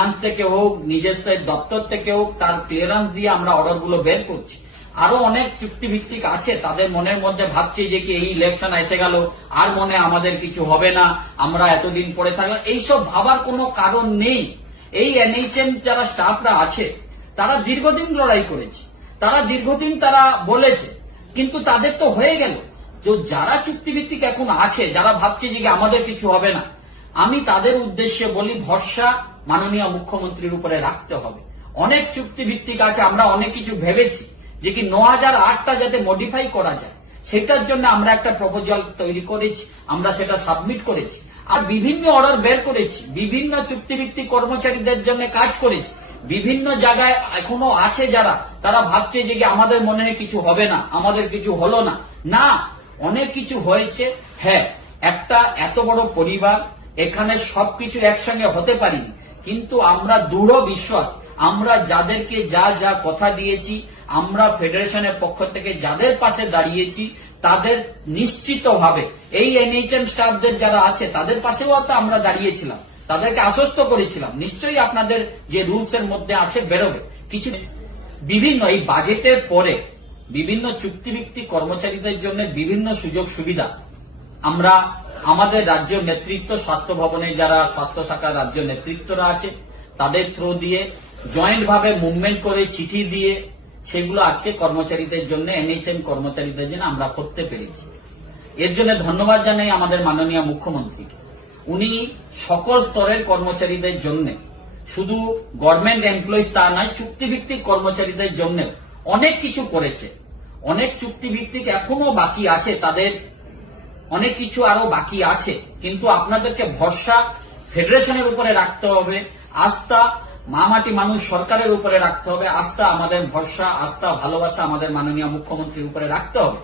France থেকে হোক, নিজস্ব দপ্তর থেকে হোক, তার ক্লিয়ারেন্স দিয়ে আমরা অর্ডারগুলো বের করছি। আরো অনেক চুক্তিভিত্তিক আছে, তাদের মনের মধ্যে ভাবছে যে কি এই ইলেকশন এসে গেল, আর মনে আমাদের কিছু হবে না, আমরা এতদিন পরে থাকলাম, এইসব ভাবার কোনো কারণ নেই। এই এনএইচএম যারা স্টাফরা আছে তারা দীর্ঘদিন লড়াই করেছে, তারা দীর্ঘদিন তারা বলেছে, কিন্তু তাদের তো হয়ে গেল। তো যারা চুক্তিভিত্তিক এখন আছে, যারা ভাবছে যে আমাদের কিছু হবে না, আমি তাদের উদ্দেশ্যে বলি ভরসা মাননীয় মুখ্যমন্ত্রীর উপরে রাখতে হবে। অনেক চুক্তিভিত্তিক আছে, আমরা অনেক কিছু ভেবেছি যে কি 9008টা যাতে মডিফাই করা যায়, সেটার জন্য আমরা একটা প্রপোজাল তৈরি করেছি, আমরা সেটা সাবমিট করেছি, আর বিভিন্ন অর্ডার বের করেছি, বিভিন্ন চুক্তিভিত্তিক কর্মচারীদের জন্য কাজ করেছি। বিভিন্ন জায়গায় এখনো আছে যারা তারা ভাবছে যে কি আমাদের মনে হয় কিছু হবে না, আমাদের কিছু হলো না। না, অনেক কিছু হয়েছে। হ্যাঁ, একটা এত বড় পরিবার, এখানে সবকিছু একসঙ্গে হতে পারিনি, কিন্তু আমরা দৃঢ় বিশ্বাস, আমরা যাদেরকে যা যা কথা দিয়েছি, আমরা ফেডারেশনের পক্ষ থেকে যাদের পাশে দাঁড়িয়েছি, তাদের নিশ্চিতভাবে এই এনএইচএম স্টাফদের যারা আছে তাদের পাশেও তো আমরা দাঁড়িয়েছিলাম, তাদেরকে আশ্বস্ত করেছিলাম নিশ্চয়ই আপনাদের যে রুলস এর মধ্যে আছে বেরোবে। কিছু বিভিন্ন এই বাজেটের পরে বিভিন্ন চুক্তিভিত্তিক কর্মচারীদের জন্য বিভিন্ন সুযোগ সুবিধা আমরা আমাদের রাজ্য নেতৃত্ব, স্বাস্থ্য ভবনে যারা স্বাস্থ্য শাখার রাজ্য নেতৃত্বরা আছে তাদের থ্রু দিয়ে জয়েন্ট ভাবে মুভমেন্ট করে চিঠি দিয়ে সেগুলো আজকে কর্মচারীদের জন্য, এনএইচএম কর্মচারীদের জন্য আমরা করতে পেরেছি। এর জন্য ধন্যবাদ জানাই আমাদের মাননীয় মুখ্যমন্ত্রীকে। উনি সকল স্তরের কর্মচারীদের জন্য, শুধু গভর্নমেন্ট এমপ্লয়িজ তা নয়, চুক্তিভিত্তিক কর্মচারীদের জন্য অনেক কিছু করেছে। অনেক চুক্তিভিত্তিক এখনো বাকি আছে, তাদের অনেক কিছু আরো বাকি আছে, কিন্তু আপনাদেরকে ভরসা ফেডারেশনের উপরে রাখতে হবে, আস্থা মামাটি মানুষ সরকারের উপরে রাখতে হবে, আস্থা আমাদের ভরসা, আস্থা ভালোবাসা আমাদের মাননীয় মুখ্যমন্ত্রীর উপরে রাখতে হবে।